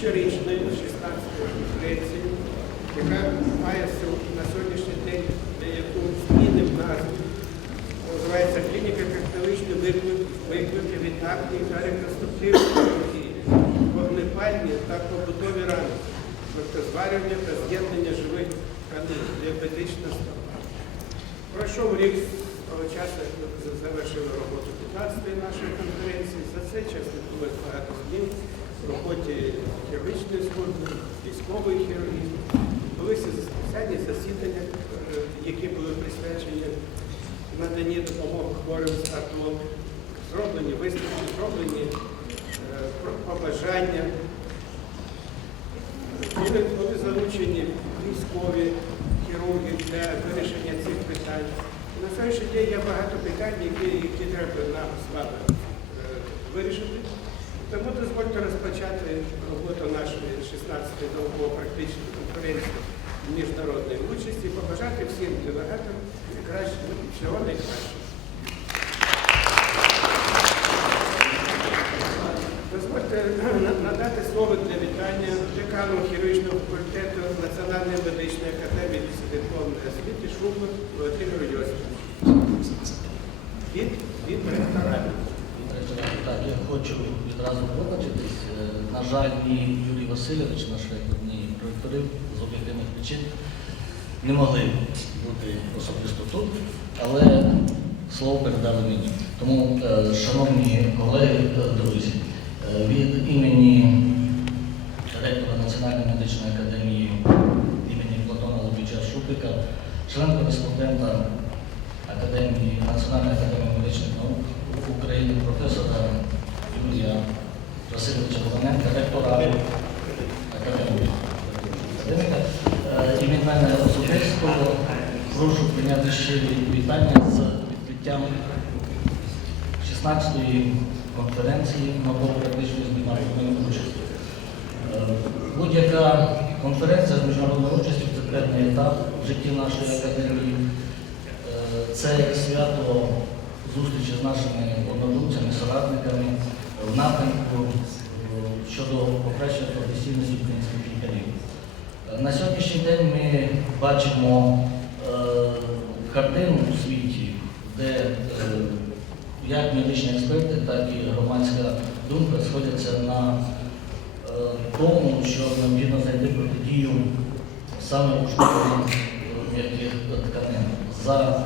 щорічної 16-ї конференції, яка має на сьогоднішній день деяку зміни в назві. Називається клініка технологічних виклик- викликів від апнії та реконструктивної хірургії, вогнепальні та побутові рани, тобто зварювання та з'єднання живих тканин, діабетична стопа. Пройшов рік з того часу, як ми завершили роботу 15-ї нашої конференції. За цей час відбулось багато змін в роботі хірургічної служби, військової хірургії. Відбулися спеціальні засідання, які були присвячені наданні допомоги хворим з АТО, зроблені висновки, зроблені е, побажання. Були, були залучені військові хірурги для вирішення цих питань. На сьогоднішній день є багато питань, які, які треба нам з вами е, вирішити. Тому дозвольте розпочати роботу нашої 16-ї науково-практичної конференції міжнародної участі і побажати всім делегатам найкращого, всього найкращого. Дозвольте надати слово для вітання декану хірургічного факультету Національної медичної академії післядипломної освіти Шубу Володимиру Йосиповичу. Від, від ректорату. Так, я хочу відразу вибачитись. Е, На жаль, ні Юрій Васильович, наш ректор, ні з об'єктивних причин не могли бути особисто тут, але слово передали мені. Тому, е, шановні колеги, е, друзі, від імені ректора Національної медичної академії імені Платона Лобіча Шупика, член кореспондента Академії Національної академії медичних наук України, професора Юрія Васильовича Романенка, ректора академії. І від мене особисто прошу прийняти щирі вітання з відкриттям 16-ї конференції науково-практичної міжнародної участі. Е, Будь-яка конференція з міжнародної участі це певний етап в житті нашої академії. Е, Це свято зустрічі з нашими однодумцями, соратниками напрямку е, щодо покращення професійності українських лікарів. На сьогоднішній день ми бачимо е, картину у світі, де е, як медичні експерти, так і громадська думка сходяться на тому, що необхідно знайти протидію саме е, м'яких тканин. За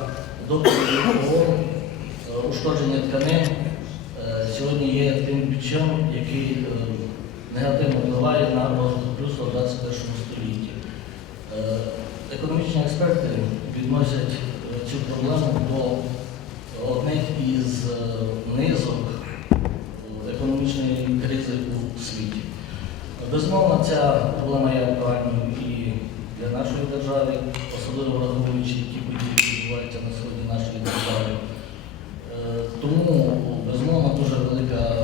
е, ушкодження тканин сьогодні є тим бічем, який е, негативно впливає на розвиток людства в 21 столітті. Е, Економічні експерти відносять е, цю проблему до одних із низок економічної кризи у світі. Безумовно, ця проблема є актуальною і для нашої держави, особливо враховуючи ті події, які відбуваються на сьогодні в нашій державі. Е, Тому, безумовно, дуже велика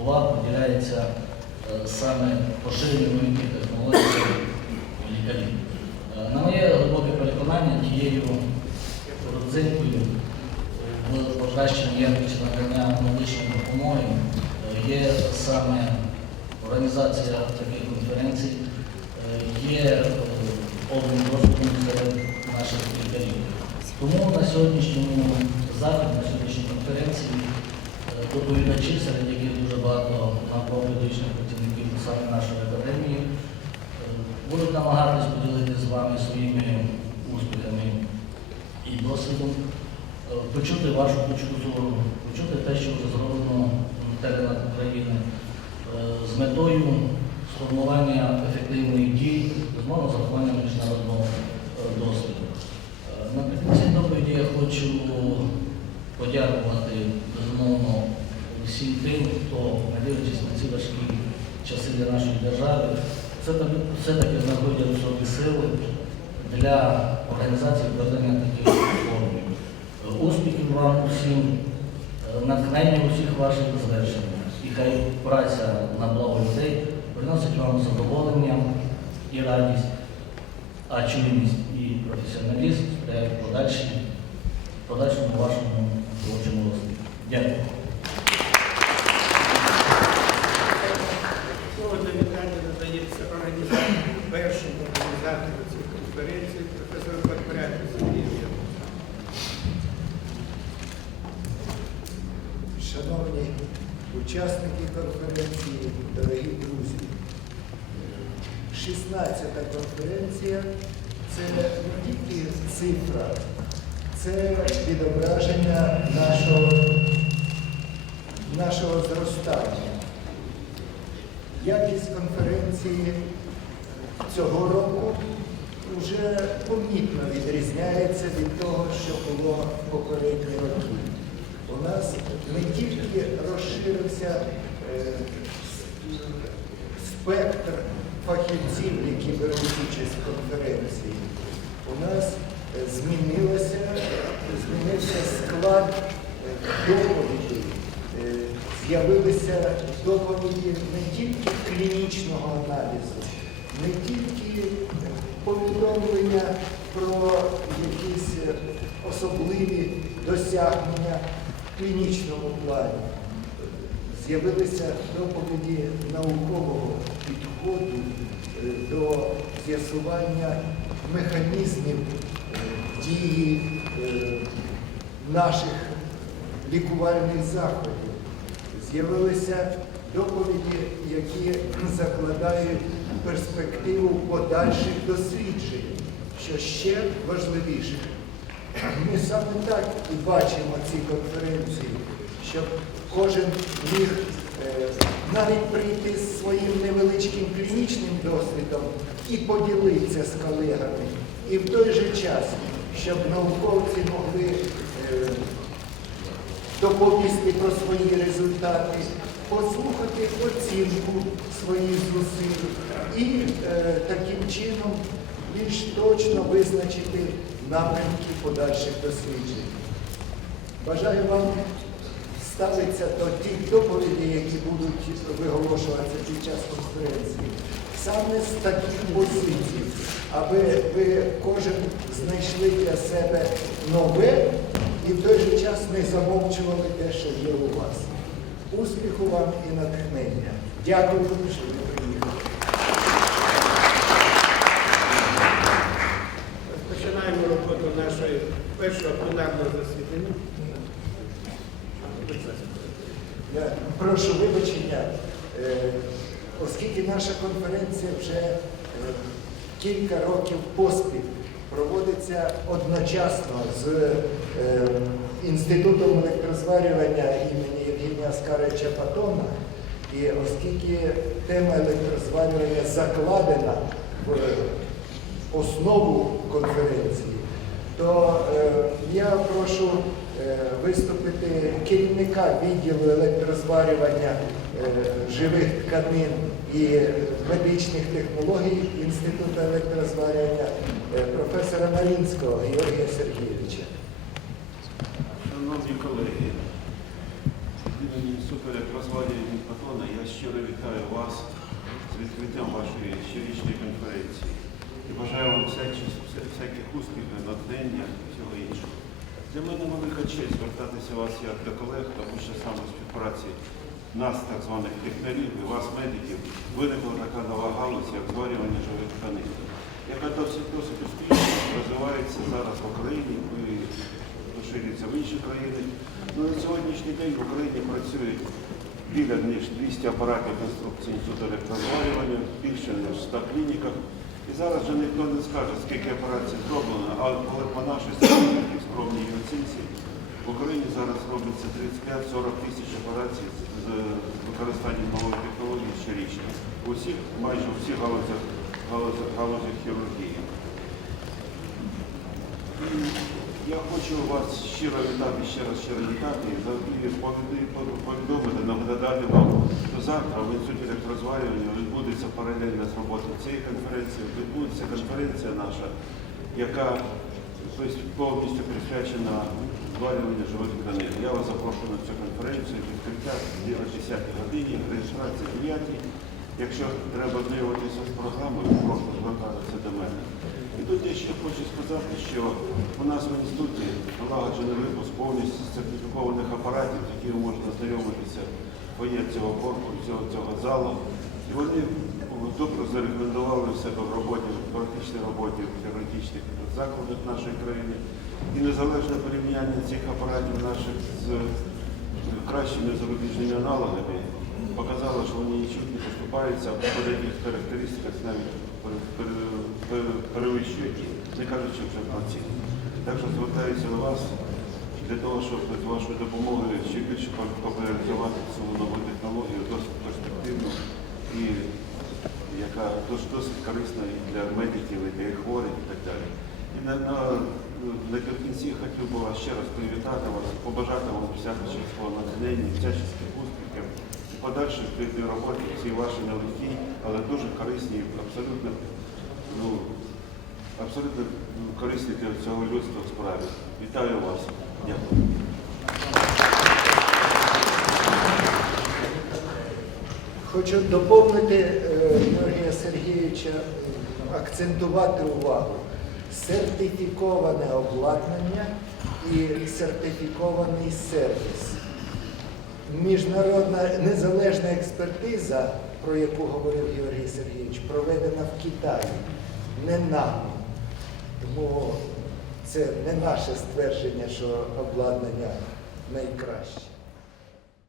увага приділяється е, саме поширенню новітніх технологій лікарів. Е, На моє глибоке переконання, тією родзинкою в покращенні якості надання медичної допомоги е, є саме організація таких конференцій, е, є е, обмін досвідом серед наших лікарів. Тому на сьогоднішньому заході, на сьогоднішній конференції е, доповідачі, серед яких дуже багато науково-педагогічних працівників саме нашої академії, будуть намагатись поділитися з вами своїми успіхами і досвідом, е, почути вашу точку зору, почути те, що вже зроблено на теренах України, е, з метою сформування ефективних дій, безумовно, заховання міжнародного е, досвіду. Е, Наприкінці доповіді я хочу подякувати безумовно всім тим, хто, не на ці важкі часи для нашої держави, все-таки знаходять в собі сили для організації проведення таких. Е, Успіхів вам усім, натхнення усіх ваших звершень. І хай праця на благо людей приносить вам задоволення і радість, а чуйність і професіоналізм подальшій, подальшому вашому творчому розвитку. Дякую. Слово вітання надається першому організатору цієї конференції, професору Подпорядку Сергію. Шановні учасники конференції, дорогі друзі, 16-та конференція це не тільки цифра, це відображення нашого нашого зростання. Якість конференції цього року вже помітно відрізняється від того, що було в попередні роки. У нас не тільки розширився е, спектр фахівців, які беруть участь в конференції, у нас е, змінилося, змінився склад е, доповідей. З'явилися доповіді не тільки клінічного аналізу, не тільки повідомлення про якісь особливі досягнення в клінічному плані. З'явилися доповіді наукового підходу е, до з'ясування механізмів е, дії е, наших лікувальних заходів. З'явилися доповіді, які закладають перспективу подальших досліджень, що ще важливіше. Ми саме так і бачимо ці конференції, щоб кожен міг е, навіть прийти з своїм невеличким клінічним досвідом і поділитися з колегами. І в той же час, щоб науковці могли е, доповісти про свої результати, послухати оцінку своїх зусиль і е, таким чином більш точно визначити напрямки подальших досліджень. Бажаю вам ставитися до тих доповідей, які будуть виголошуватися під час конференції, саме з таких позицій, аби ви кожен знайшли для себе нове і в той же час не замовчували те, що є у вас. Успіху вам і натхнення. Дякую, що ви приїхали. Починаємо роботу нашої першого пленарного засідання. Я прошу вибачення, е, оскільки наша конференція вже е, кілька років поспіль проводиться одночасно з е, Інститутом електрозварювання імені Євгенія Аскаровича Патона, і оскільки тема електрозварювання закладена в основу конференції, то е, я прошу виступити керівника відділу електрозварювання е, живих тканин і медичних технологій Інституту електрозварювання е, професора Малінського Георгія Сергійовича. Шановні колеги, імені Інституту електрозварювання Патона я щиро вітаю вас з відкриттям вашої щорічної конференції і бажаю вам всячих, всяких успіхів, натхнення і всього іншого. Для мене велика честь звертатися вас як до колег, тому що саме в співпраці нас, так званих технарів, і вас, медиків, виникла така нова галузь, як зварювання живих тканин, яка досить досить успішно розвивається зараз в Україні і поширюється в інші країни. Ну, на сьогоднішній день в Україні працюють біля ніж 200 апаратів конструкції інституту електрозварювання, більше ніж 100 клініках. І зараз вже ніхто не скаже, скільки операцій зроблено, але по нашій статистиці, скромній оцінці, в Україні зараз робиться 35-40 тисяч операцій з використанням нової технології щорічно. У майже у всіх галузях, галузях, галузях хірургії. І Я хочу вас щиро вітати, ще раз щиро вітати і повідомити, нагадати вам, що завтра в Інституті електрозварювання відбудеться паралельно з роботою цієї конференції, відбудеться конференція наша, яка тобто, повністю присвячена зварюванню живих тканин. Я вас запрошую на цю конференцію, відкриття о 10 годині, реєстрація 9. Якщо треба знайомитися з програмою, прошу звертатися до мене. І тут я ще хочу сказати, що у нас в інституті налагоджений випуск повністю сертифікованих апаратів, з якими можна знайомитися фоє цього корпусу, цього, цього залу. І вони добре зарекомендували в себе в роботі, в практичній роботі в хірургічних закладах нашої країни. І незалежне порівняння цих апаратів наших з кращими зарубіжними аналогами, показало, що вони нічого не поступаються, а по деяких характеристиках навіть перевищують, не кажучи вже про ці. Так що звертаюся до вас для того, щоб з вашою допомогою ще більше популяризувати цю нову технологію, досить перспективну і яка досить, корисна і для медиків, і для хворих і так далі. І на, на, наприкінці хотів би вас ще раз привітати вас, побажати вам всяческого натхнення, всяческих успіхів і подальших плідної роботи в цій вашій нелегкій, але дуже корисній, абсолютно, ну, абсолютно для цього людства справі. Вітаю вас. Дякую. Хочу доповнити е, Георгія Сергійовича, е, акцентувати увагу. Сертифіковане обладнання і сертифікований сервіс. Міжнародна незалежна експертиза, про яку говорив Георгій Сергійович, проведена в Китаї, не нами. Тому це не наше ствердження, що обладнання найкраще.